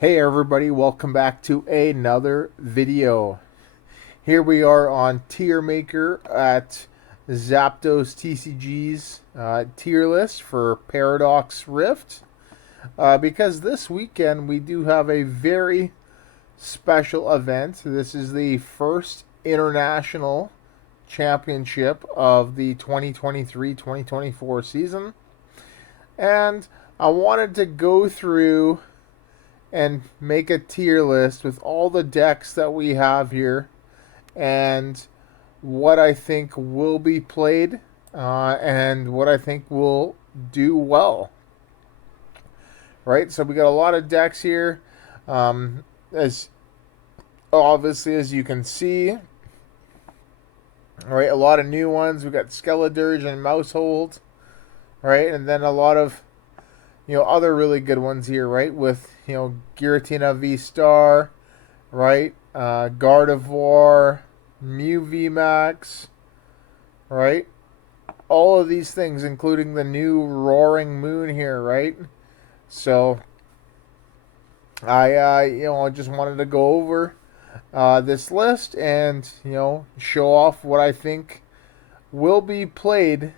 Hey everybody, welcome back to another video. Here we are on Tier Maker at Zapdos TCG's tier list for Paradox Rift. Because this weekend we do have a very special event. This is the first international championship of the 2023-2024 season. And I wanted to go through and make a tier list with all the decks that we have here and what I think will be played and what I think will do well. Right, so we got a lot of decks here. As obviously as you can see, right, a lot of new ones. We got Skeledirge and Mousehold, right, and then a lot of other really good ones here, right? With Giratina VStar, right? Gardevoir, Mew VMAX, right? All of these things, including the new Roaring Moon here, right? So I just wanted to go over this list and show off what I think will be played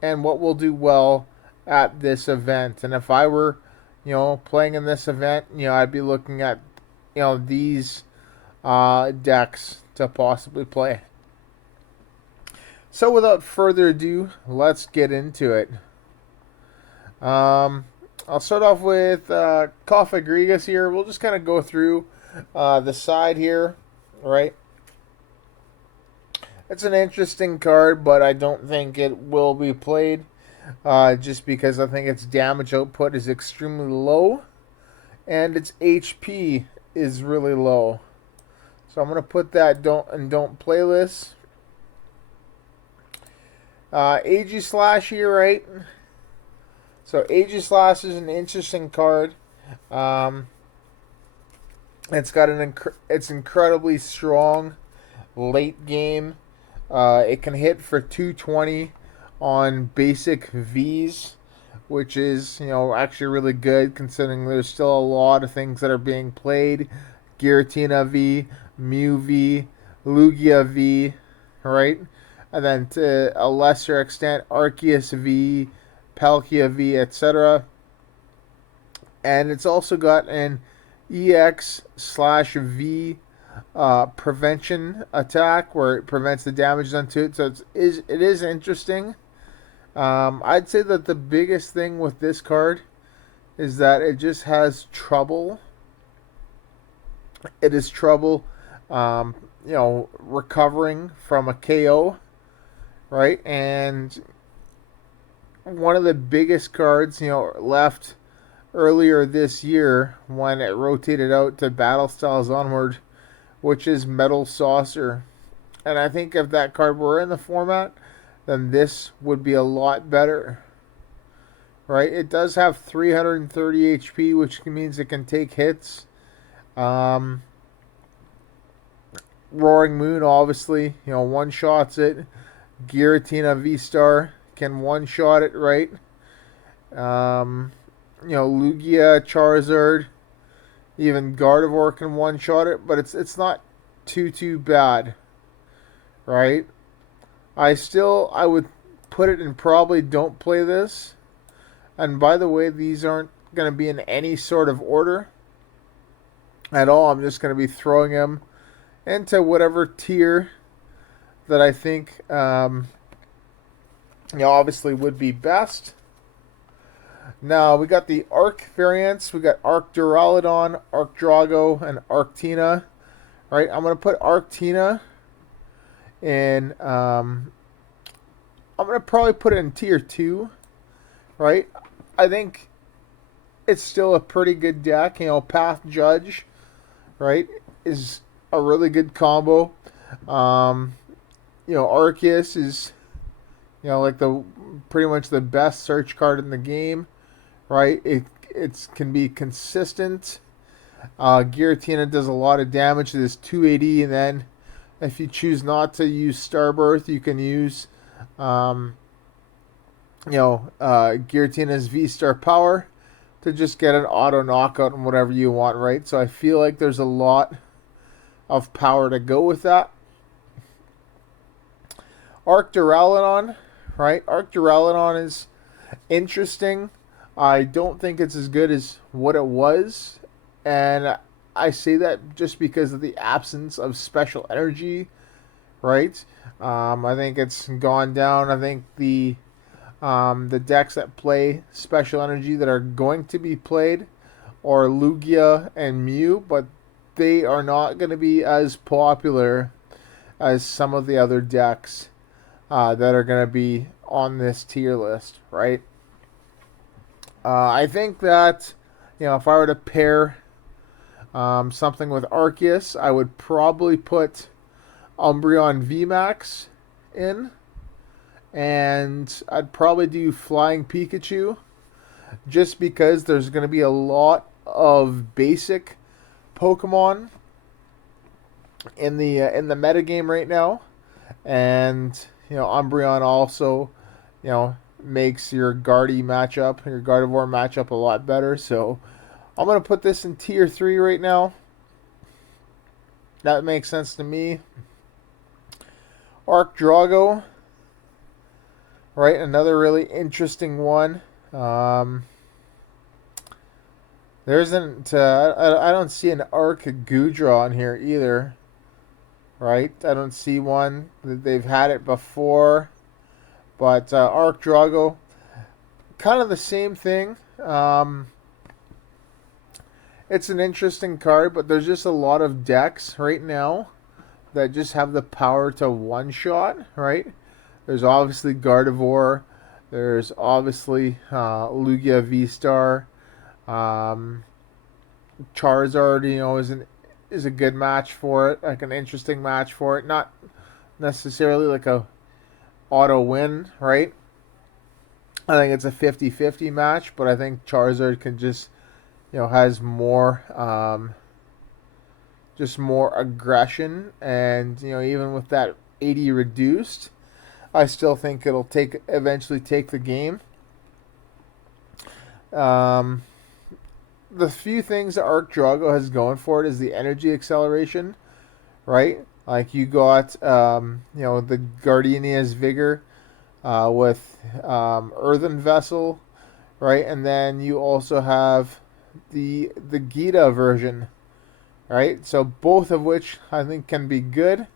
and what will do well at this event. And if I were, playing in this event, I'd be looking at, these decks to possibly play. So without further ado, let's get into it. I'll start off with Cofagrigus here. We'll just kind of go through the side here, right? It's an interesting card, but I don't think it will be played. Just because I think its damage output is extremely low and its HP is really low. So I'm going to put that don't playlist. Aegislash here, right? So Aegislash is an interesting card. It's got it's incredibly strong late game. It can hit for 220 on basic Vs, which is actually really good considering there's still a lot of things that are being played. Giratina V, Mew V, Lugia V, right? And then to a lesser extent, Arceus V, Palkia V, etc. And it's also got an EX/V prevention attack where it prevents the damage done to it. So it is interesting. I'd say that the biggest thing with this card is that it just has trouble. It is trouble, recovering from a KO, right? And one of the biggest cards, left earlier this year when it rotated out to Battle Styles Onward, which is Metal Saucer. And I think if that card were in the format, then this would be a lot better, right? It does have 330 HP, which means it can take hits. Roaring Moon, obviously, one-shots it. Giratina V-Star can one-shot it, right? Lugia, Charizard, even Gardevoir can one-shot it, but it's not too bad, right? I would put it in probably don't play this. And by the way, these aren't going to be in any sort of order at all. I'm just going to be throwing them into whatever tier that I think, obviously would be best. Now, we got the Arc variants. We got Arc Duraludon, Arc Drago, and Arctina. Right, I'm going to put Arctina in, I'm going to probably put it in tier 2, right? I think it's still a pretty good deck. Path Judge, right, is a really good combo. Arceus is, like pretty much the best search card in the game, right? It can be consistent. Giratina does a lot of damage. It is 280, and then if you choose not to use Starbirth, you can use, Giratina's V-Star Power, to just get an auto knockout and whatever you want, right? So I feel like there's a lot of power to go with that. Arc Duraludon, right? Arc Duraludon is interesting. I don't think it's as good as what it was, and I say that just because of the absence of special energy, right? I think it's gone down. I think the decks that play special energy that are going to be played are Lugia and Mew, but they are not going to be as popular as some of the other decks that are going to be on this tier list, right? I think that, if I were to pair something with Arceus, I would probably put Umbreon VMAX in, and I'd probably do Flying Pikachu, just because there's going to be a lot of basic Pokemon in the metagame right now, and Umbreon also makes your Gardevoir matchup a lot better. So I'm gonna put this in tier 3 right now. That makes sense to me. Arc Drago, right? Another really interesting one. There isn't. I don't see an Arc Goodra on here either. Right? I don't see one. They've had it before, but Arc Drago, kind of the same thing. It's an interesting card, but there's just a lot of decks right now that just have the power to one-shot, right? There's obviously Gardevoir. There's obviously Lugia VStar. Charizard, is a good match for it, like an interesting match for it. Not necessarily like a auto win, right? I think it's a 50-50 match, but I think Charizard can just, has more, just more aggression, and even with that 80 reduced, I still think it'll eventually take the game. The few things that Arc Drago has going for it is the energy acceleration, right? Like you got, the Gardenia's Vigor with Earthen Vessel, right? And then you also have the Gita version, right? So both of which I think can be good,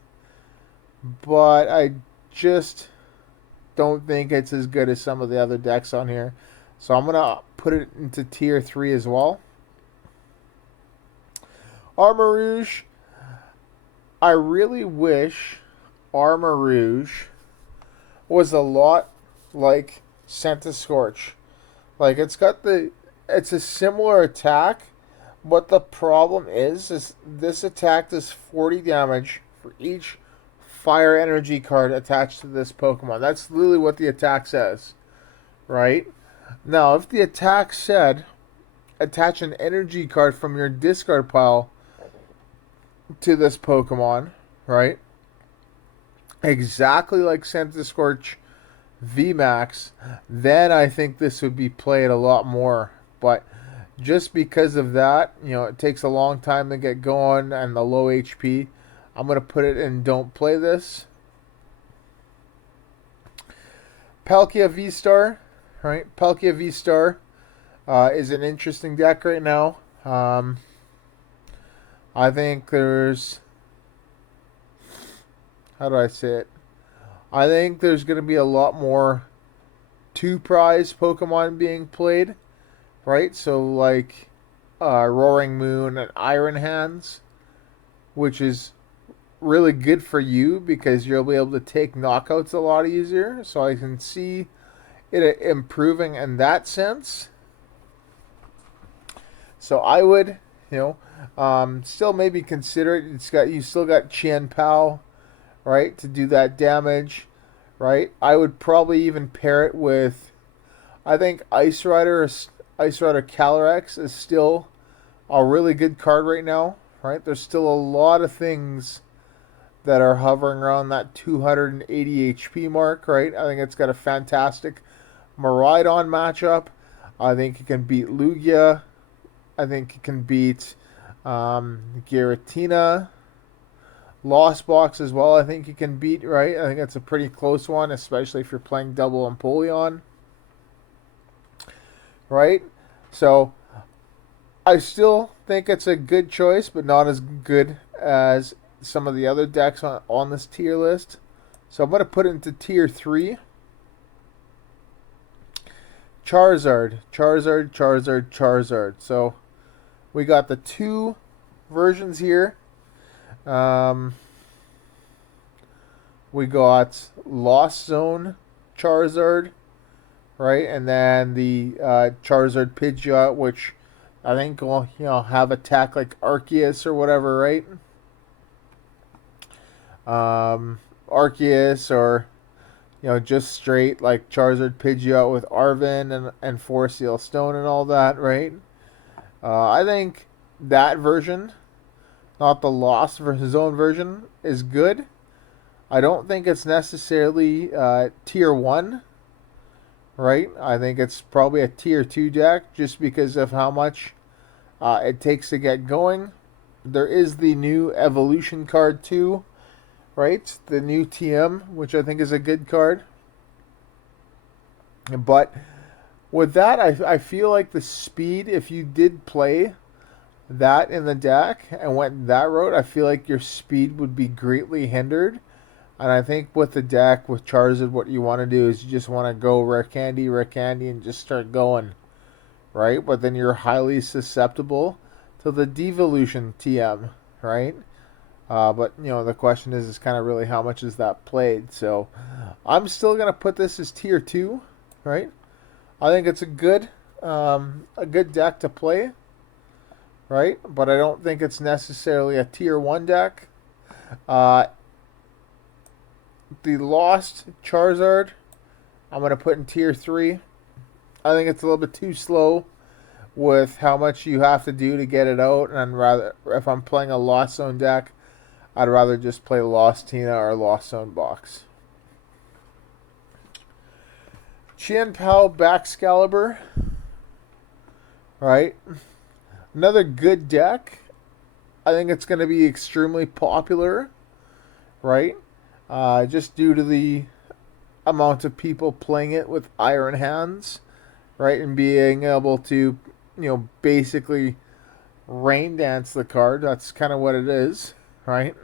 but I just don't think it's as good as some of the other decks on here. So I'm going to put it into tier 3 as well. Armarouge. I really wish Armarouge was a lot like Centiskorch. Like it's a similar attack, but the problem is this attack does 40 damage for each fire energy card attached to this Pokemon. That's literally what the attack says, right? Now, if the attack said attach an energy card from your discard pile to this Pokemon, right? Exactly like Centiskorch VMAX, then I think this would be played a lot more. But just because of that, it takes a long time to get going and the low HP, I'm going to put it in don't play this. Palkia V-Star, right? Palkia V-Star is an interesting deck right now. I think there's... How do I say it? I think there's going to be a lot more two-prize Pokemon being played, right? So like Roaring Moon and Iron Hands, which is really good for you because you'll be able to take knockouts a lot easier. So I can see it improving in that sense. So I would, still maybe consider it. You still got Chien Pao, right, to do that damage, right? I would probably even pair it with, I think Ice Rider Calyrex is still a really good card right now, right? There's still a lot of things that are hovering around that 280 HP mark, right? I think it's got a fantastic Miraidon matchup. I think it can beat Lugia. I think it can beat Giratina. Lost Box as well, I think you can beat, right? I think that's a pretty close one, especially if you're playing double Empoleon, right? So I still think it's a good choice, but not as good as some of the other decks on this tier list. So I'm going to put it into tier 3. Charizard, Charizard, Charizard, Charizard. So we got the two versions here. We got Lost Zone Charizard, right? And then the Charizard Pidgeot, which I think will have attack like Arceus or whatever, right? Arceus or just straight like Charizard Pidgeot with Arven and Force Seal Stone and all that, right? I think that version, not the Lost Zone version, is good. I don't think it's necessarily tier 1, right? I think it's probably a tier 2 deck just because of how much it takes to get going. There is the new evolution card too, right? The new TM, which I think is a good card. But with that, I feel like the speed, if you did play that in the deck and went that route, I feel like your speed would be greatly hindered. And I think with the deck, with Charizard, what you want to do is you just want to go rare candy, and just start going, right? But then you're highly susceptible to the devolution TM, right? But the question is kind of really how much is that played. So I'm still gonna put this as tier 2, right? I think it's a good deck to play, right? But I don't think it's necessarily a tier 1 deck. The Lost Charizard, I'm going to put in tier 3. I think it's a little bit too slow with how much you have to do to get it out. And if I'm playing a Lost Zone deck, I'd rather just play Lost Tina or Lost Zone box. Chien-Pao Baxcalibur, right? Another good deck. I think it's going to be extremely popular, right? Just due to the amount of people playing it with Iron Hands, right? And being able to, basically rain dance the card. That's kind of what it is, right?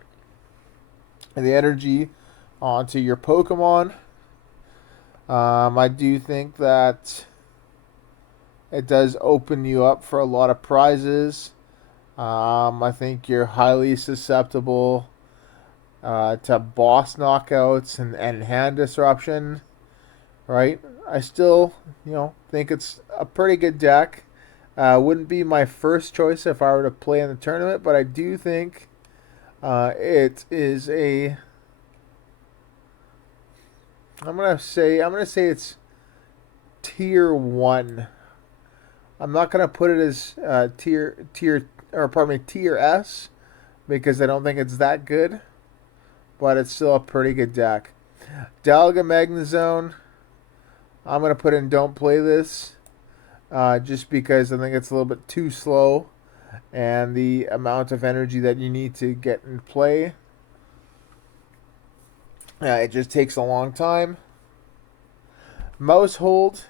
And the energy onto your Pokemon. I do think that it does open you up for a lot of prizes. I think you're highly susceptible to boss knockouts and hand disruption, right? I still, think it's a pretty good deck. Wouldn't be my first choice if I were to play in the tournament, but I do think it is a. I'm gonna say it's tier 1. I'm not gonna put it as tier S because I don't think it's that good. But it's still a pretty good deck. Dialga Magnezone, I'm going to put in don't play this just because I think it's a little bit too slow and the amount of energy that you need to get in play. It just takes a long time. Mouse Hold,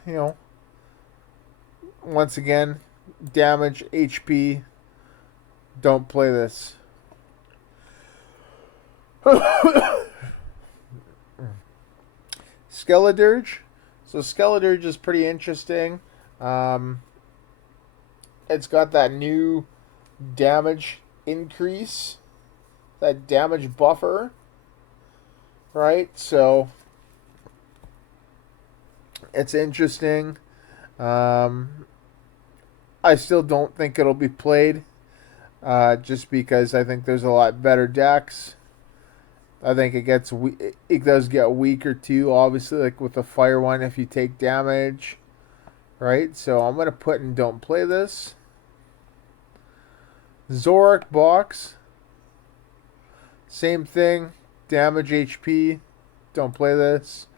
once again, damage, HP, don't play this. Skeledirge. So Skeledirge is pretty interesting. It's got that new damage increase, that damage buffer, right? So it's interesting. I still don't think it'll be played, just because I think there's a lot better decks. I think it does get weaker too, obviously, like with the fire one if you take damage, right? So I'm going to put in don't play this. Zoroark Box, same thing, damage, HP, don't play this.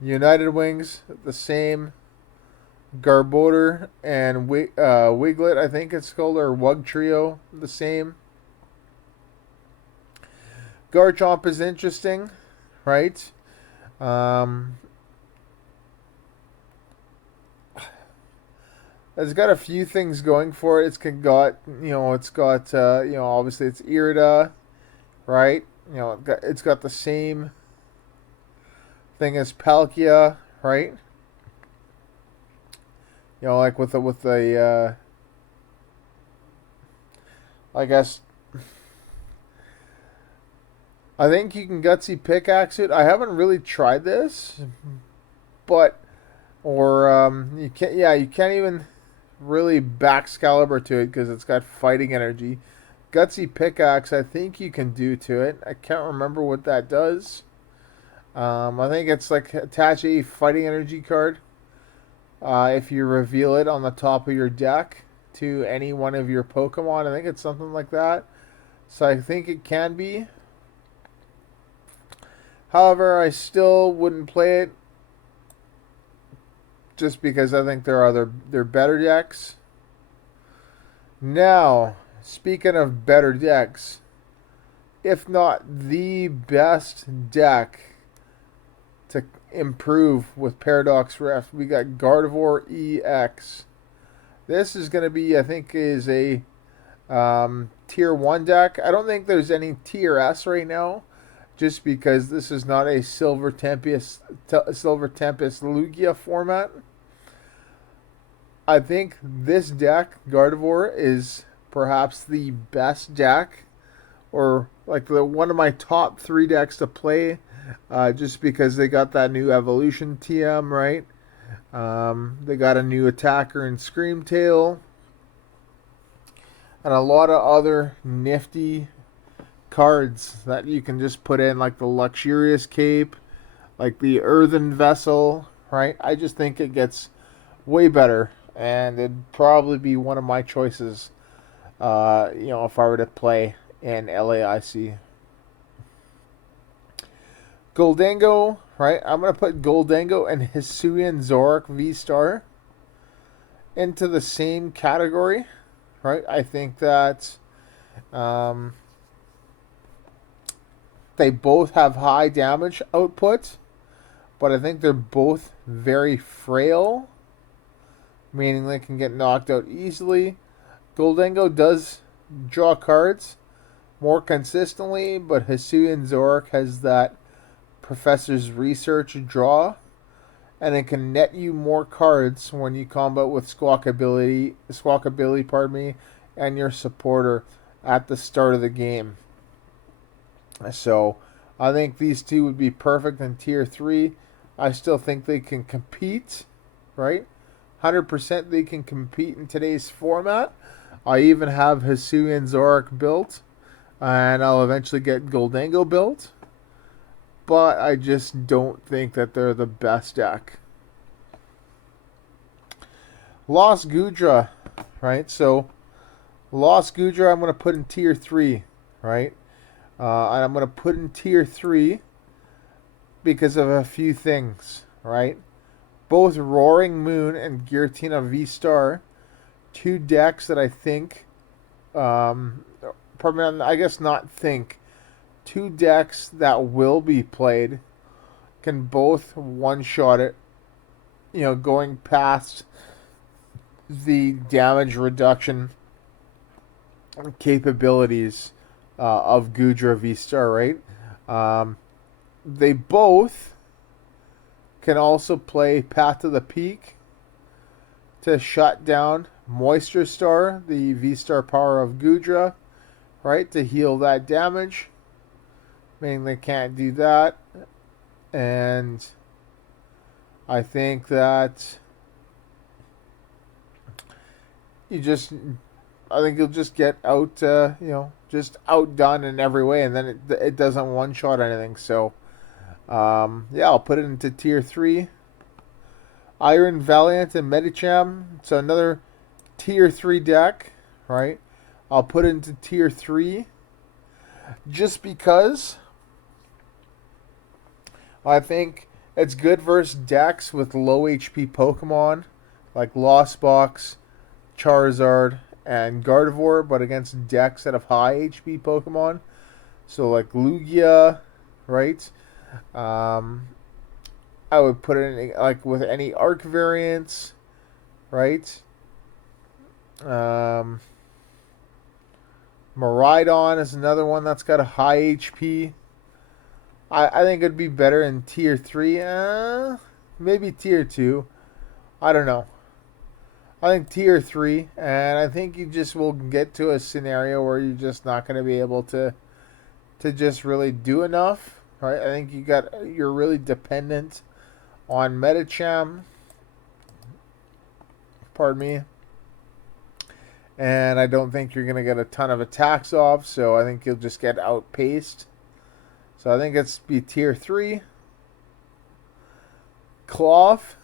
United Wings, the same. Gardevoir and Wiglet, I think it's called, or Wug Trio, the same. Garchomp is interesting, right? Um, it's got a few things going for it. It's got obviously it's Irida, right? It's got the same thing as Palkia, right? Like with the I guess I think you can gutsy pickaxe it. I haven't really tried this, but or you can't. Yeah, you can't even really back Excalibur to it because it's got fighting energy. Gutsy pickaxe, I think you can do to it. I can't remember what that does. I think it's like attach a fighting energy card if you reveal it on the top of your deck to any one of your Pokemon. I think it's something like that. So I think it can be. However, I still wouldn't play it just because I think there are better decks. Now, speaking of better decks, if not the best deck to improve with Paradox Rift, we got Gardevoir EX. This is going to be, I think, is a tier 1 deck. I don't think there's any tier S right now, just because this is not a Silver Tempest Lugia format. I think this deck, Gardevoir, is perhaps the best deck, or like the one of my top 3 decks to play, just because they got that new evolution TM, right? They got a new attacker in Screamtail, and a lot of other nifty cards that you can just put in, like the Luxurious Cape, like the Earthen Vessel, right? I just think it gets way better, and it'd probably be one of my choices, if I were to play in LAIC. Goldango, right? I'm going to put Goldango and Hisuian Zoroark VStar into the same category, right? I think that they both have high damage output, but I think they're both very frail, meaning they can get knocked out easily. Goldango does draw cards more consistently, but Hisuian Zoroark has that Professor's Research draw, and it can net you more cards when you combat with Squawkabilly, and your supporter at the start of the game. So I think these two would be perfect in tier 3. I still think they can compete, right? 100% they can compete in today's format. I even have Hisuian Zoroark built, and I'll eventually get Goldango built, but I just don't think that they're the best deck. Lost Gudra, right? So Lost Gudra I'm going to put in tier 3, right? And I'm going to put in tier 3 because of a few things, right? Both Roaring Moon and Giratina VStar, 2 decks that I think, I guess not think, 2 decks that will be played can both one-shot it, going past the damage reduction capabilities of Gudra VStar, right? They both can also play Path to the Peak to shut down Moisture Star, the VStar power of Gudra, right? To heal that damage, meaning they can't do that. And I think that I think you'll just get just outdone in every way, and then it doesn't one-shot anything. So, I'll put it into tier 3. Iron Valiant and Medicham, so another tier 3 deck, right? I'll put it into tier 3 just because I think it's good versus decks with low HP Pokemon, like Lost Box, Charizard, and Gardevoir, but against decks that have high HP Pokemon. So like Lugia, right? Um, I would put it in like with any Arc variants, right? Um, Maridon is another one that's got a high HP. I think it'd be better in tier 3. Maybe tier 2. I don't know. I think tier 3. And I think you just will get to a scenario where you're just not going to be able to just really do enough. Right? I think you're really dependent on Metacham. Pardon me. And I don't think you're going to get a ton of attacks off. So I think you'll just get outpaced. So I think it's be tier 3. Cloth.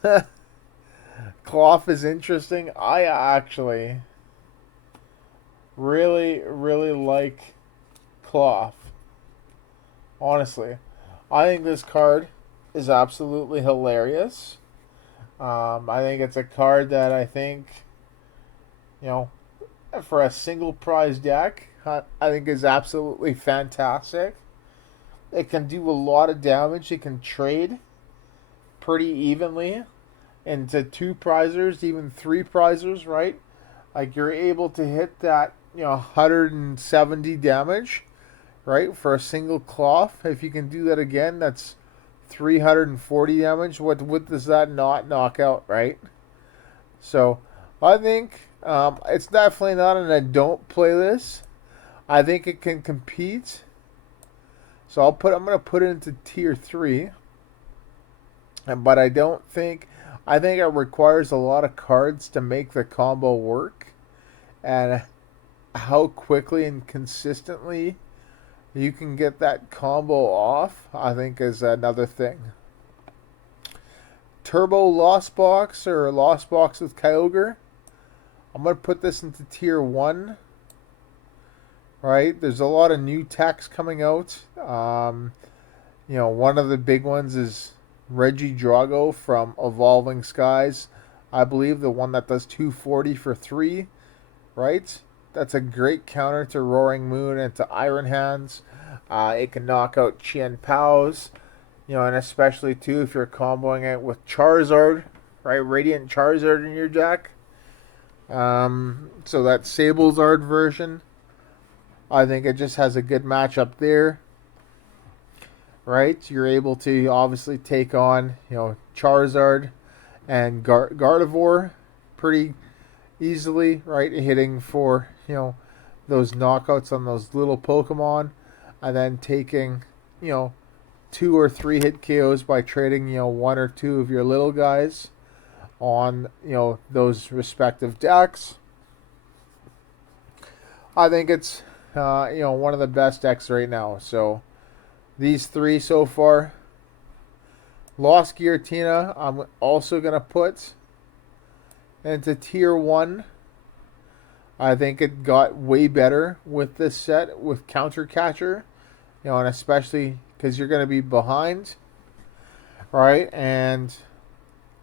Cloth is interesting. I actually really, really like Cloth. Honestly. I think this card is absolutely hilarious. I think it's a card that I think, you know, for a single prize deck, I think is absolutely fantastic. It can do a lot of damage. It can trade pretty evenly into 2 prizers, even 3 prizers, right? Like you're able to hit that, 170 damage, right? For a single Cloth. If you can do that again, that's 340 damage. What does that not knock out, right? So I think it's definitely not an I don't play this. I think it can compete. So I'm gonna put it into tier 3. But I think it requires a lot of cards to make the combo work. And how quickly and consistently you can get that combo off, I think is another thing. Turbo Lost Box or Lost Box with Kyogre. I'm going to put this into tier 1. Right? There's a lot of new techs coming out. One of the big ones is Regidrago from Evolving Skies. I believe the one that does 240 for 3. Right? That's a great counter to Roaring Moon and to Iron Hands. It can knock out Chien Paos. And especially too if you're comboing it with Charizard, right? Radiant Charizard in your deck. So that Sablezard version, I think it just has a good matchup there, right? You're able to obviously take on, Charizard and Gardevoir pretty easily, right? Hitting for, those knockouts on those little Pokemon, and then taking, 2 or 3 hit KOs by trading, 1 or 2 of your little guys on, those respective decks. I think it's, one of the best decks right now. So these 3 so far. Lost Giratina, I'm also going to put into tier 1. I think it got way better with this set with Counter Catcher, and especially because you're going to be behind, right? And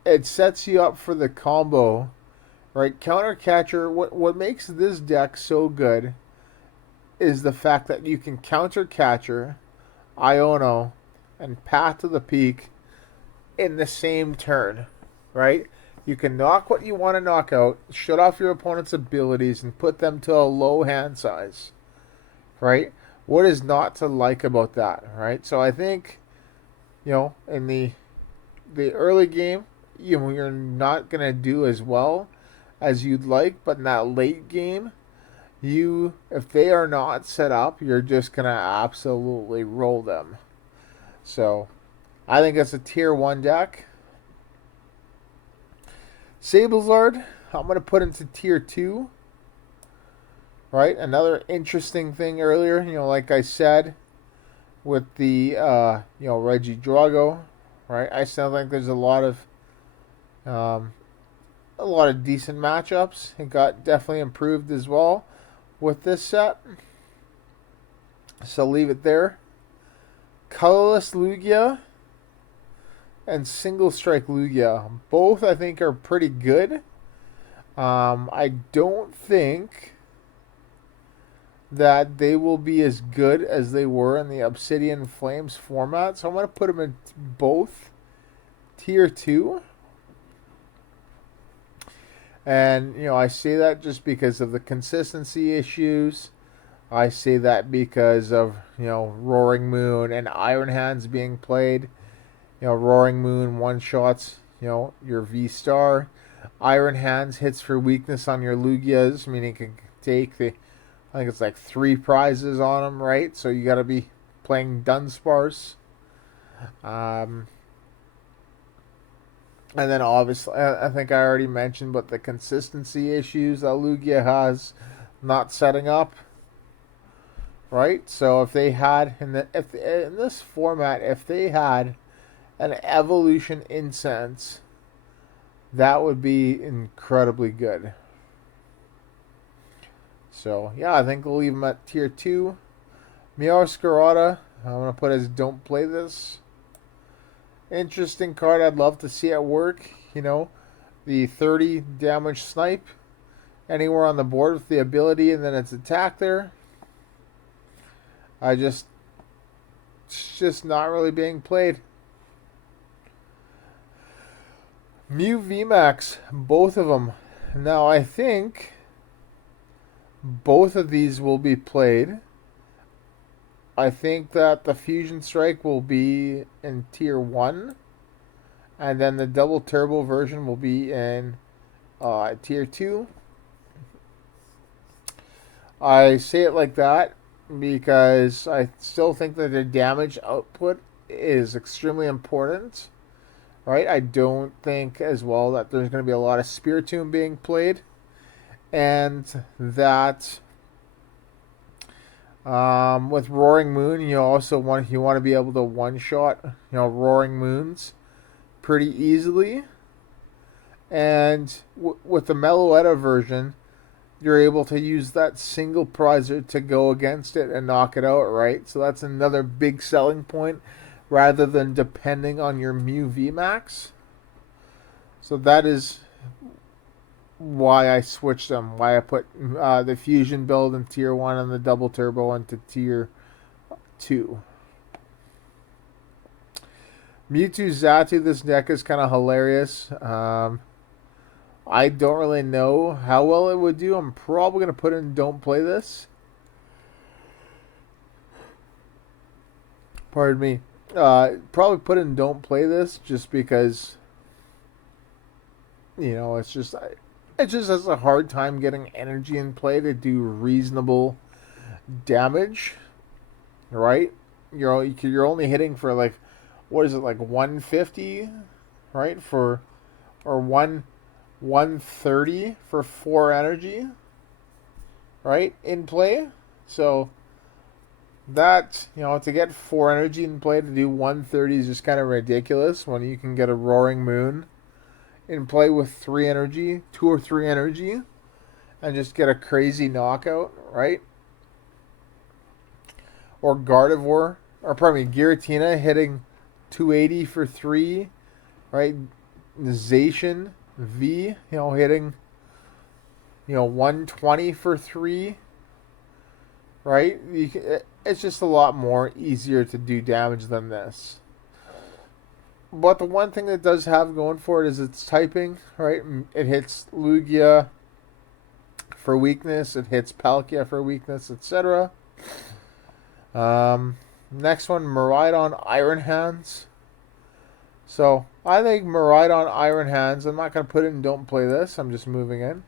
it sets you up for the combo, right? Counter Catcher, what makes this deck so good is the fact that you can Counter Catcher, Iono, and Path to the Peak in the same turn, right? You can knock what you want to knock out, shut off your opponent's abilities, and put them to a low hand size, right? What is not to like about that, right? So I think, in the early game, you're not going to do as well as you'd like, but in that late game, if they are not set up, you're just going to absolutely roll them. So I think it's a tier 1 deck. Sablezard, I'm going to put into tier 2. Right? Another interesting thing earlier, like I said, with the, Regidrago, right? I still think there's a lot of decent matchups. It got definitely improved as well with this set. So leave it there. Colorless Lugia and Single Strike Lugia. Both I think are pretty good. I don't think that they will be as good as they were in the Obsidian Flames format. So I'm going to put them in both tier 2. And, I say that just because of the consistency issues. I say that because of, Roaring Moon and Iron Hands being played. Roaring Moon one shots, your VStar. Iron Hands hits for weakness on your Lugias, meaning you can take I think it's like 3 prizes on them, right? So you got to be playing Dunsparce. Um, and then obviously, I think I already mentioned, but the consistency issues that Lugia has not setting up, right? So if they had in this format, if they had an evolution incense, that would be incredibly good. So yeah, I think we'll leave them at tier 2. Meowscarada, I'm gonna put as don't play this. Interesting card. I'd love to see it work. The 30 damage snipe anywhere on the board with the ability, and then its attack there. It's just not really being played. Mew VMAX, both of them. Now I think both of these will be played. I think that the Fusion Strike will be in tier 1, and then the double turbo version will be in tier 2. I say it like that because I still think that the damage output is extremely important, right? I don't think as well that there's going to be a lot of Spiritomb being played, and that with Roaring Moon, you want to be able to one shot, Roaring Moons pretty easily. And with the Meloetta version, you're able to use that single prizer to go against it and knock it out, right? So that's another big selling point rather than depending on your Mew VMAX. So that is why I switched them, why I put the Fusion build in tier 1 and the double turbo into tier 2. Mewtwo Xatu, this deck is kind of hilarious. I don't really know how well it would do. I'm probably going to put in don't play this. Pardon me. Probably put in don't play this just because, it's just it just has a hard time getting energy in play to do reasonable damage, right? You're only hitting for like, what is it, like 150, right? Or 130 for 4 energy, right? In play. So that, to get 4 energy in play to do 130 is just kind of ridiculous when you can get a Roaring Moon in play with 3 energy, 2 or 3 energy, and just get a crazy knockout, right? Or Gardevoir, or pardon me, Giratina hitting 280 for 3, right? Zacian V, hitting, 120 for 3, right? It's just a lot more easier to do damage than this. But the one thing that does have going for it is its typing, right? It hits Lugia for weakness, it hits Palkia for weakness, etc. Next one, Miraidon Iron Hands. So I think Miraidon Iron Hands, I'm not going to put it in don't play this, I'm just moving in.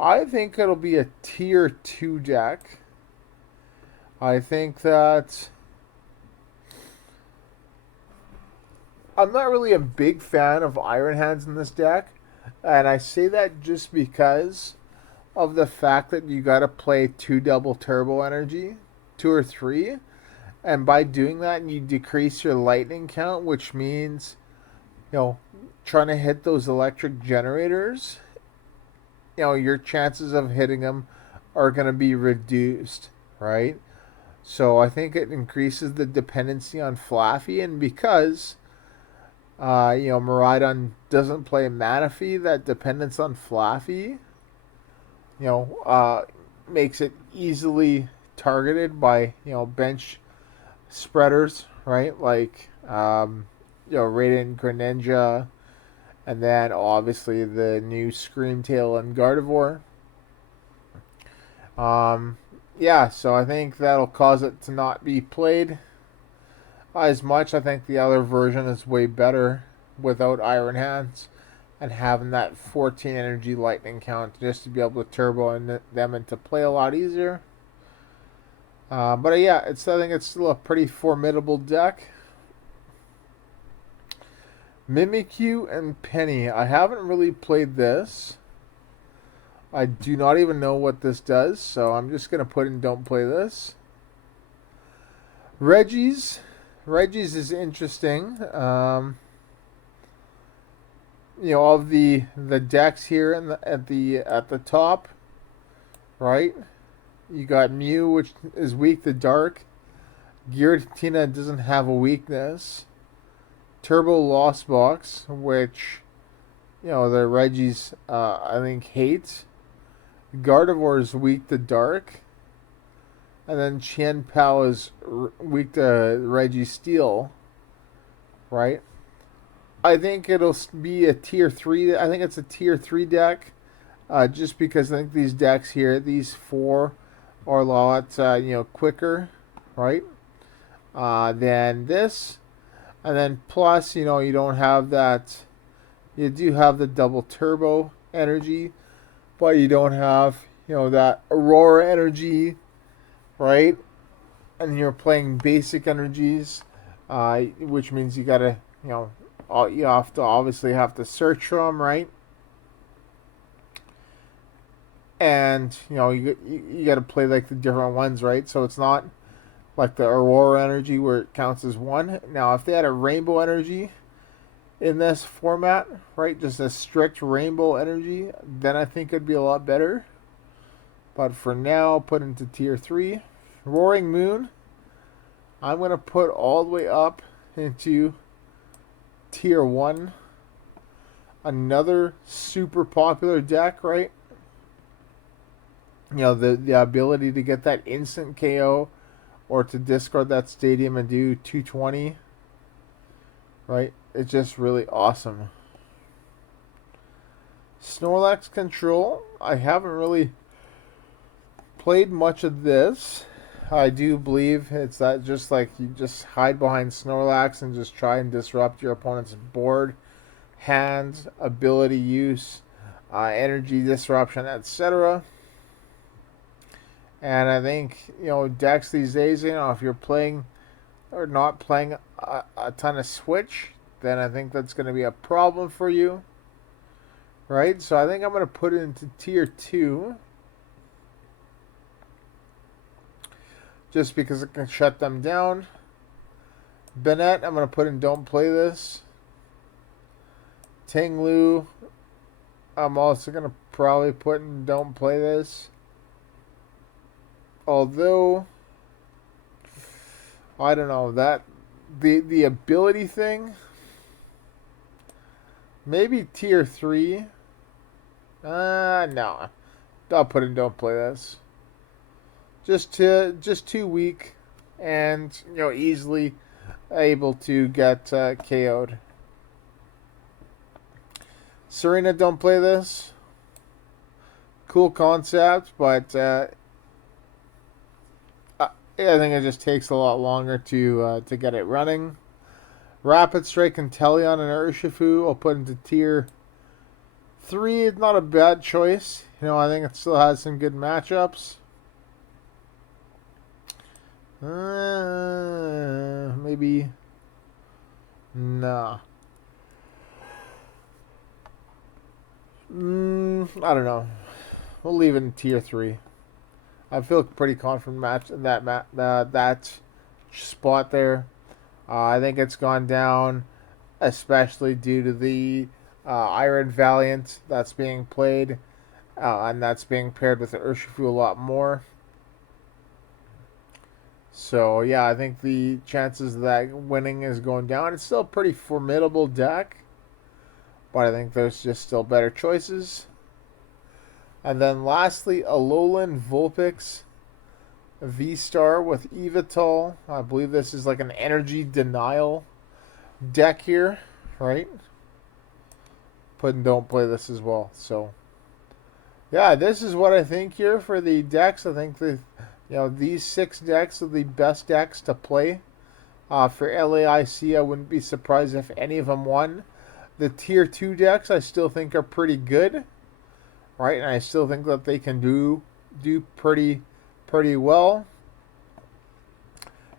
I think it'll be a tier 2 deck. I think that I'm not really a big fan of Iron Hands in this deck, and I say that just because of the fact that you got to play 2 double turbo energy, 2 or 3, and by doing that you decrease your lightning count, which means trying to hit those electric generators, your chances of hitting them are going to be reduced, right? So I think it increases the dependency on Flaffy, and because Miraidon doesn't play Manaphy, that dependence on Flaffy you know, makes it easily targeted by, bench spreaders, right? Like, Raiden Greninja, and then obviously the new Screamtail and Gardevoir. Um, yeah, so I think that'll cause it to not be played as much. I think the other version is way better without Iron Hands and having that 14 energy lightning count just to be able to turbo them into play a lot easier. But yeah, I think it's still a pretty formidable deck. Mimikyu and Penny. I haven't really played this. I do not even know what this does, so I'm just going to put in don't play this. Reggie's. Reggie's is interesting. All of the decks here at the top, right? You got Mew, which is weak to dark. Giratina doesn't have a weakness. Turbo Lost Box, which the Reggie's I think hates. Gardevoir is weak to dark. And then Chien Pao is weak to Reggie Steel, right? I think it'll be a tier 3. I think it's a tier 3 deck, just because I think these decks here, these 4, are a lot quicker, right? Than this. And then plus, you don't have that. You do have the double turbo energy, but you don't have, that Aurora energy, right? And you're playing basic energies, which means you gotta, you have to obviously have to search for them, right? And you got to play like the different ones, right? So it's not like the Aurora energy where it counts as one. Now, if they had a rainbow energy in this format, right, just a strict rainbow energy, then I think it'd be a lot better. But for now, put into tier 3. Roaring Moon, I'm going to put all the way up into tier 1. Another super popular deck, right? The ability to get that instant KO or to discard that stadium and do 220, right? It's just really awesome. Snorlax Control, I haven't really played much of this. I do believe it's that just like you just hide behind Snorlax and just try and disrupt your opponent's board, hands, ability use, energy disruption, etc. And I think, decks these days, if you're playing or not playing a ton of Switch, then I think that's going to be a problem for you. Right? So I think I'm going to put it into tier 2. Just because it can shut them down. Bennett, I'm going to put in don't play this. Tinglu, I'm also going to probably put in don't play this. Although, I don't know, that the ability thing, maybe tier 3. No. I'll put in don't play this. Just too weak and, easily able to get KO'd. Serena, don't play this. Cool concept, but I think it just takes a lot longer to get it running. Rapid Strike Inteleon and Urshifu I'll put into tier 3. It's not a bad choice. I think it still has some good matchups. Maybe. Nah. I don't know. We'll leave it in tier 3. I feel pretty confident that spot there. I think it's gone down, especially due to the Iron Valiant that's being played, and that's being paired with the Urshifu a lot more. So yeah, I think the chances of that winning is going down. It's still a pretty formidable deck, but I think there's just still better choices. And then lastly, Alolan Vulpix VStar with Evital. I believe this is like an energy denial deck here, right? Put and don't play this as well. So yeah, this is what I think here for the decks. I think these 6 decks are the best decks to play. For LAIC, I wouldn't be surprised if any of them won. The tier 2 decks I still think are pretty good, right? And I still think that they can do pretty well.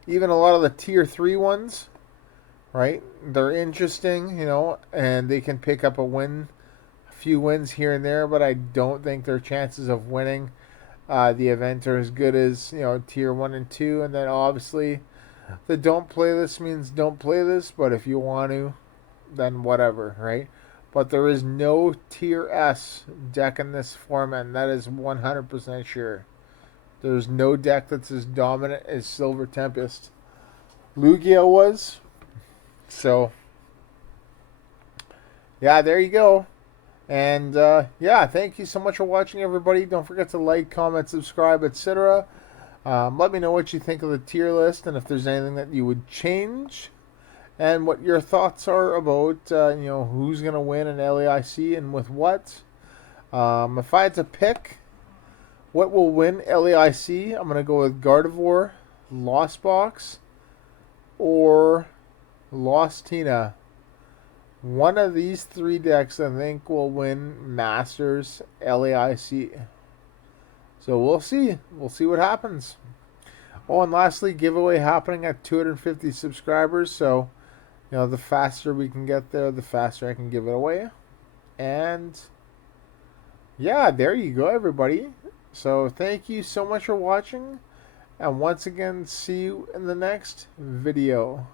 Even a lot of the tier 3 ones, right? They're interesting, and they can pick up a few wins here and there, but I don't think their chances of winning the event are as good as, tier 1 and 2. And then obviously the don't play this means don't play this, but if you want to, then whatever, right? But there is no tier S deck in this format, and that is 100% sure. There's no deck that's as dominant as Silver Tempest Lugia was. So, yeah, there you go. And, yeah, thank you so much for watching, everybody. Don't forget to like, comment, subscribe, etc. Let me know what you think of the tier list and if there's anything that you would change. And what your thoughts are about, who's going to win in LAIC and with what. If I had to pick what will win LAIC, I'm going to go with Gardevoir, Lost Box, or Lost Tina. One of these 3 decks, I think, will win Masters LAIC. So we'll see. We'll see what happens. Oh, and lastly, giveaway happening at 250 subscribers. So, the faster we can get there, the faster I can give it away. And, yeah, there you go, everybody. So thank you so much for watching. And once again, see you in the next video.